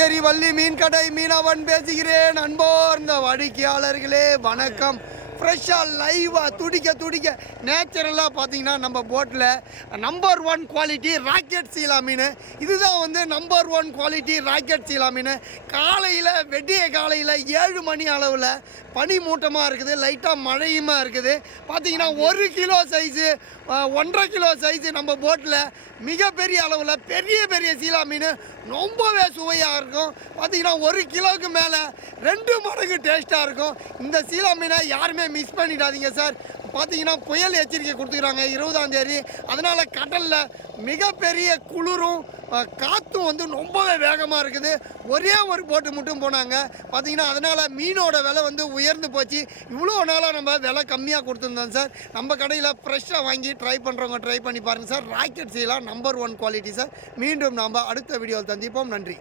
புதுச்சேரி வள்ளி மீன் கடை மீனவன் பேசுகிறேன். அன்போர்ந்த வாடிக்கையாளர்களே வணக்கம். ஃப்ரெஷ்ஷாக லைவாக துடிக்க நேச்சுரலாக பார்த்தீங்கன்னா நம்ம போட்டில் நம்பர் 1 குவாலிட்டி ராக்கெட் சீலா மீன். இதுதான் வந்து நம்பர் 1 குவாலிட்டி ராக்கெட் சீலா மீன். காலையில் வெட்டிய காலையில் 7 மணி அளவில் பனி மூட்டமாக இருக்குது, லைட்டாக மழையுமா இருக்குது. பார்த்தீங்கன்னா 1 கிலோ சைஸு 1.5 கிலோ சைஸு நம்ம போட்டில் மிகப்பெரிய அளவில் பெரிய சீலா மீன் ரொம்பவே சுவையாக இருக்கும். பார்த்தீங்கன்னா 1 கிலோவுக்கு மேலே 2 மடங்கு டேஸ்ட்டாக இருக்கும். இந்த சீலா மீனை யாருமே மிஸ் பண்ணிடாதீங்க சார். பார்த்தீங்கன்னா புயல் எச்சரிக்கை கொடுத்துக்கிறாங்க 20ஆம் தேதி. அதனால் கடலில் மிகப்பெரிய குளிரும் காற்றும் வந்து ரொம்பவே வேகமாக இருக்குது. ஒரே ஒரு போட்டு மட்டும் போனாங்க. பார்த்தீங்கன்னா அதனால் மீனோட விலை வந்து உயர்ந்து போச்சு. இவ்வளோ நாளாக நம்ம விலை கம்மியாக கொடுத்துருந்தோம் சார். நம்ம கடையில் ஃப்ரெஷ்ஷாக வாங்கி ட்ரை பண்ணுறவங்க ட்ரை பண்ணி பாருங்கள் சார். ராக்கெட் சீலா நம்பர் 1 குவாலிட்டி சார். மீண்டும் நாம் அடுத்த வீடியோவில் சந்திப்போம். நன்றி.